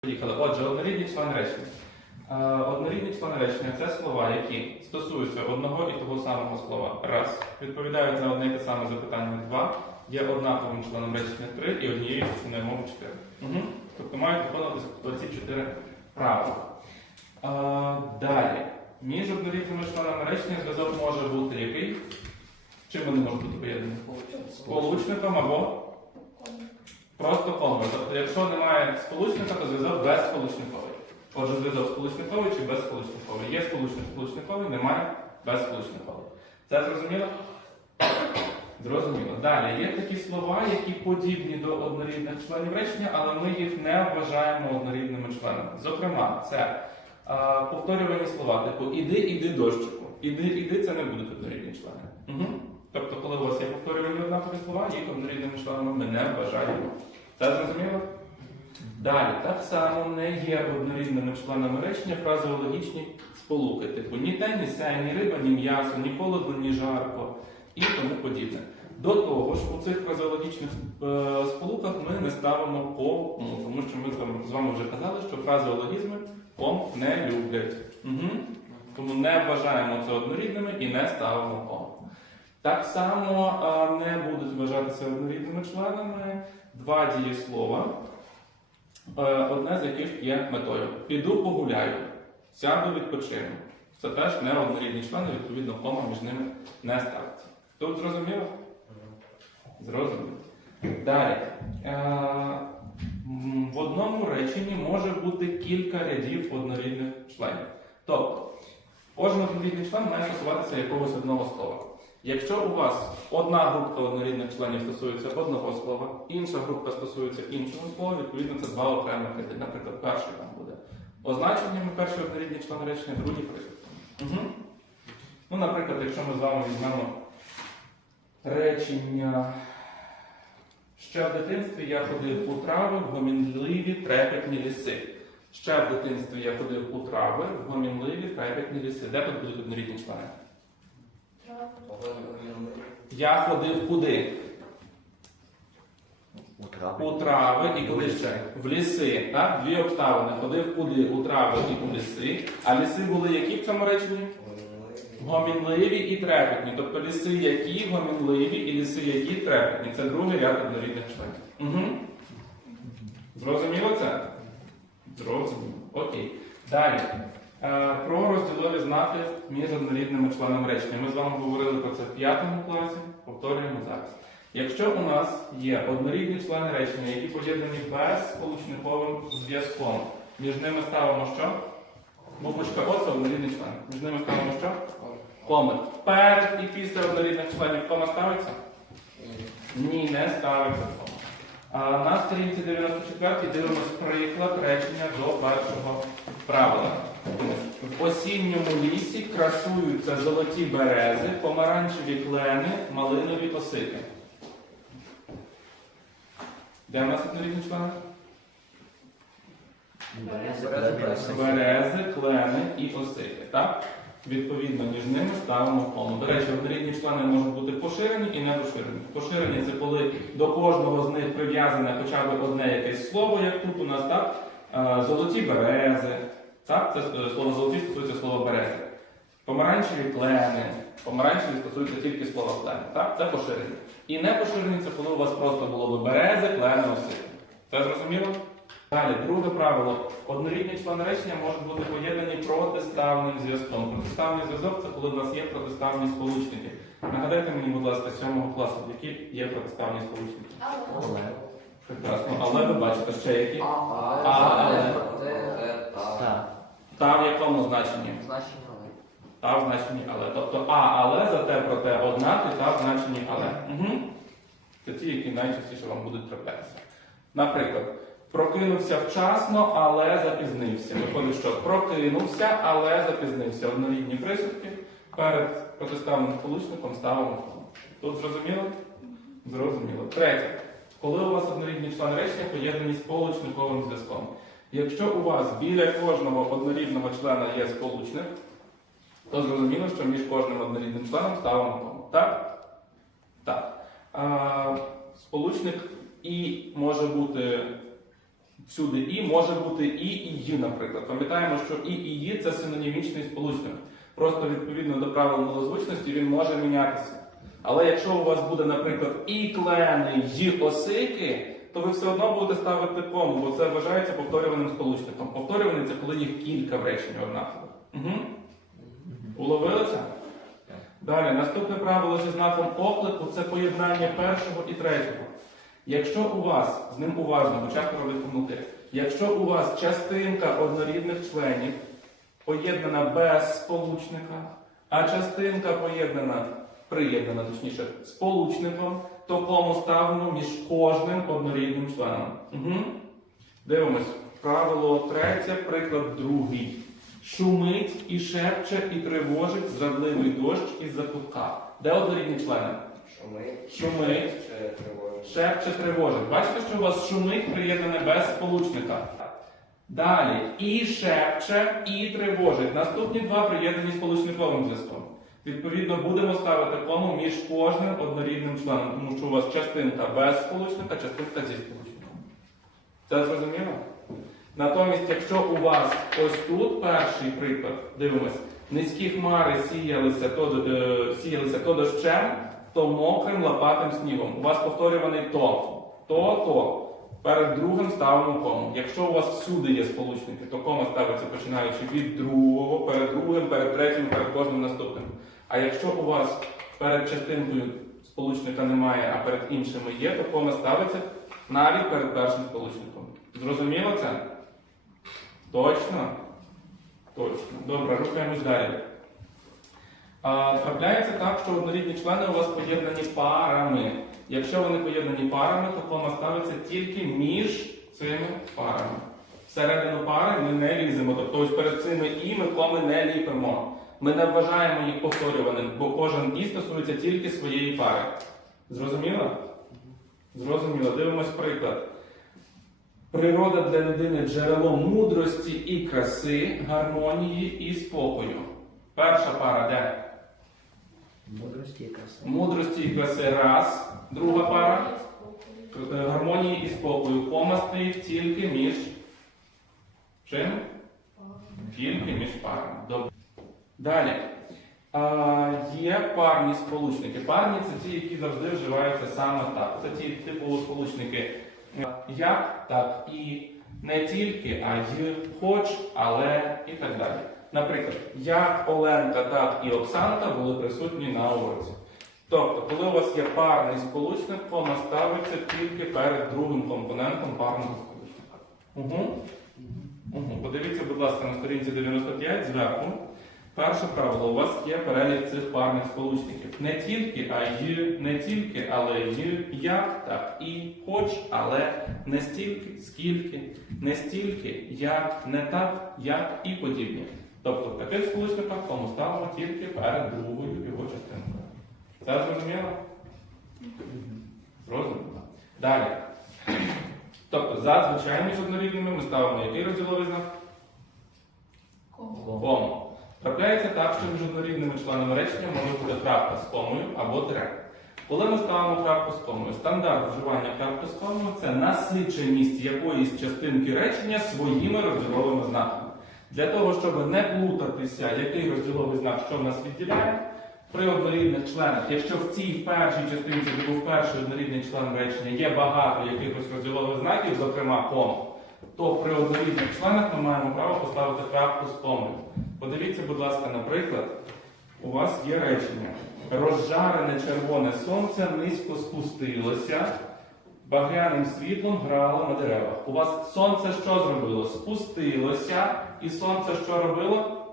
Поїхали. Отже, однорідні члени речення. Е, Однорідні члени речення це слова, які стосуються одного і того самого слова. Раз. Відповідають на одне і те саме запитання. Два. Є однаковим членом речення три і однією частиною мови чотири. Угу. Тобто мають виконувати оці чотири правила. Е, Далі. Між однорідними членами речення зв'язок може бути який? Чим вони можуть бути поєднані? Сполучником або Просто комою. Тобто, якщо немає сполучника, то зв'язок безсполучниковий. Отже, зв'язок сполучниковий чи безсполучниковий. Є сполучник сполучниковий, немає безсполучниковий. Це зрозуміло? Зрозуміло. Далі є такі слова, які подібні до однорідних членів речення, але ми їх не вважаємо однорідними членами. Зокрема, це а, повторювані слова, типу іди, іди дощику. Іди, іди це не будуть однорідні члени. Угу. Тобто, коли у вас є повторювані однакові слова, їх однорідними членами ми не вважаємо. Це зрозуміло? Далі, так само не є однорідними членами речення фразеологічні сполуки, типу ні те, ні се, ні риба, ні м'ясо, ні холодно, ні жарко і тому подібне. До того ж, у цих фразеологічних е, сполуках ми не ставимо ком, ну, тому що ми з вами вже казали, що фразеологізми ком не люблять. Угу. Тому не вважаємо це однорідними і не ставимо ком. Так само не будуть вважатися однорідними членами два дієслова, е, одне з яких є метою. Піду погуляю, сяду відпочину. Це теж не однорідні члени, відповідно, кома між ними не ставиться. Тут зрозуміло? Зрозуміло. Далі. Е, в одному реченні може бути кілька рядів однорідних членів. Тобто, кожен однорідний член має стосуватися якогось одного слова. Якщо у вас одна групка однорідних членів стосується одного слова, інша групка стосується іншого слова, відповідно це два окремих ряди. Наприклад, перший там буде означеннями перший однорідний член речення, присудком. Угу. Ну, наприклад, якщо ми з вами візьмемо речення. Ще в дитинстві я ходив у трави в гомінливі трепетні ліси. Ще в дитинстві я ходив у трави в гомінливі трепетні ліси. Де тут будуть однорідні члени? Я ходив куди? У трави і куди ще? В ліси. Так? Дві обставини. Ходив куди? У трави і у ліси. А ліси були які в цьому реченні? Гомінливі і трепетні. Тобто ліси які гомінливі і ліси які трепетні. Це другий ряд однорідних членів. Угу. Зрозуміло це? Зрозуміло. Окей. Далі. Е, про розділові знаки між однорідними членами речення. Ми з вами говорили про це в п'ятому класі, повторюємо зараз. Якщо у нас є однорідні члени речення, які поєднані без сполучниковим зв'язком, між ними ставимо що? Буквочка О це однорідний член. Між ними ставимо що? Коми. Перед і після однорідних членів кома ставиться? Ні, не ставиться кома. На сторінці 94 дивимось приклад речення до першого правила. В осінньому лісі красуються золоті берези, помаранчеві клени, малинові осики. Де в нас однорідні члени? Берези, клени і осики. Так? Відповідно, між ними ставимо кому. До речі, однорідні члени можуть бути поширені і не поширені. Поширені це коли до кожного з них прив'язане хоча б одне якесь слово, як тут у нас так. Е, Золоті берези. Так? Це е, слово золоті стосується слова берези. Помаранчеві клени. Помаранчеві стосуються тільки слова клени. Так? Це поширені. І не поширені це коли у вас просто було б берези, клени, осики. Це зрозуміло? Далі, друге правило. Однорідні члени речення можуть бути поєднані протиставним зв'язком. Протиставний зв'язок це коли у вас є протиставні сполучники. Нагадайте мені, будь ласка, з 7 класу, які є протиставні сполучники. Прекрасно. Але ви бачите ще які? але. Та в якому значенні? Та в значенні але. Тобто а, але, зате проте однак і та в значенні але. Угу. Це ті, які найчастіше вам будуть траплятися. Наприклад, прокинувся вчасно, але запізнився. Виходить, що прокинувся, але запізнився. Однорідні присудки перед протиставним сполучником ставимо. Тут зрозуміло? Зрозуміло. Третє. Коли у вас однорідні члени речення поєднані з сполучниковим зв'язком. Якщо у вас біля кожного однорідного члена є сполучник, то зрозуміло, що між кожним однорідним членом ставимо кому. Так? Так. А, сполучник і може бути всюди і може бути і і «ї», наприклад. Пам'ятаємо, що і і «ї» це синонімічний сполучник. Просто відповідно до правил малозвучності він може мінятися. Але якщо у вас буде, наприклад, і клени, й осики, то ви все одно будете ставити кому, бо це вважається повторюваним сполучником. Повторюваний це коли їх кілька в реченні однакових. Угу. Уловили це? Далі, наступне правило зі знаком оклику це поєднання першого і третього. Якщо у вас, з ним уважно, бо часто робить помилки, якщо у вас частинка однорідних членів поєднана без сполучника, а частинка поєднана, приєднана, точніше, сполучником, то кому ставимо між кожним однорідним членом. Угу. Дивимось. Правило третє, приклад другий. Шумить і шепче, і тривожить зрадливий дощ із-за кутка. Де однорідні члени? Шумить. Шумить. Ще тривожить. Шепче тривожить. Бачите, що у вас шумить приєднане без сполучника. Далі і шепче, і тривожить. Наступні два приєднані сполучниковим зв'язком. Відповідно, будемо ставити кому між кожним однорідним членом, тому що у вас частинка без сполучника, частинка зі сполучником. Це зрозуміло? Натомість, якщо у вас ось тут перший приклад, дивимось, низькі хмари сіялися то, е, сіялися то дощем, то мокрим лопатим снігом. У вас повторюваний то. То, то. Перед другим ставимо кому. Якщо у вас всюди є сполучники, то кома ставиться починаючи від другого, перед другим, перед третім, перед кожним наступним. А якщо у вас перед частинкою сполучника немає, а перед іншими є, то кома ставиться навіть перед першим сполучником. Зрозуміло це? Точно? Точно. Добре, рухаємось далі. А, трапляється так, що однорідні члени у вас поєднані парами. Якщо вони поєднані парами, то кома ставиться тільки між цими парами. Всередину пари ми не ліземо. Тобто ось перед цими і ми коми не ліпимо. Ми не вважаємо їх повторюваним, бо кожен і стосується тільки своєї пари. Зрозуміло? Зрозуміло. Дивимось приклад. Природа для людини джерело мудрості і краси, гармонії і спокою. Перша пара де? Мудрості і краси. Мудрості і краси раз. Друга пара е, гармонії і спокою. Кома стоїть тільки між чим? Тільки між парами. Далі. Є парні сполучники. Парні це ті, які завжди вживаються саме так. Це ті типові сполучники як, так і не тільки, а й, хоч, але і так далі. Наприклад, як Оленка, так і Оксанка були присутні на уроці. Тобто, коли у вас є парний сполучник, кома ставиться тільки перед другим компонентом парного сполучника. Угу. Угу. Подивіться, будь ласка, на сторінці 95 зверху. Перше правило, у вас є перелік цих парних сполучників. Не тільки, а й, не тільки, але й, як, так і, хоч, але, не стільки, скільки, не стільки, як, не так, як і подібні. Тобто в таких сполучниках кому ставимо тільки перед другою його частинкою. Це зрозуміло? Зрозуміло. Далі. Тобто, зазвичай між однорідними ми ставимо який розділовий знак? Кому. Трапляється так, що між однорідними членами речення може бути крапка з комою або тире. Коли ми ставимо крапку з комою, стандарт вживання крапки з комою це насиченість якоїсь частинки речення своїми розділовими знаками. Для того, щоб не плутатися, який розділовий знак що нас відділяє, при однорідних членах, якщо в цій першій частинці, де був перший однорідний член речення, є багато якихось розділових знаків, зокрема ком, то при однорідних членах ми маємо право поставити крапку з комою. Подивіться, будь ласка, наприклад, у вас є речення. Розжарене червоне сонце низько спустилося, багряним світлом грало на деревах. У вас сонце що зробило? Спустилося, і сонце що робило?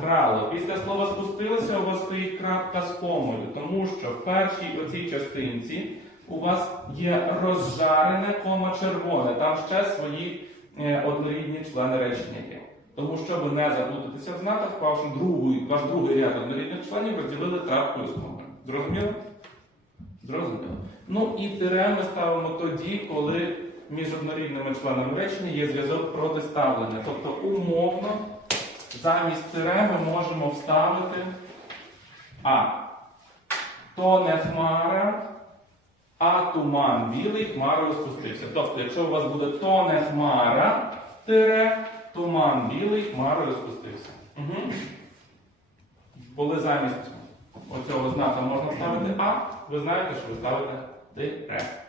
Грало. Після слова спустилося у вас стоїть крапка з комою, тому що в першій оцій частинці у вас є розжарене кома червоне. Там ще свої е, однорідні члени речення є. Тому, щоб не заплутатися в знаках, ваш другий, ваш другий ряд однорідних членів розділили крапкою комою. Зрозуміло? Зрозуміло. Ну і тире ми ставимо тоді, коли між однорідними членами речення є зв'язок протиставлення. Тобто умовно замість тире ми можемо вставити А. То не хмара, а туман білий хмарою спустився. Тобто, якщо у вас буде то не хмара, тире, туман білий хмарою розпустився. Угу. Були замість оцього знака можна ставити А, ви знаєте, що ви ставите тире.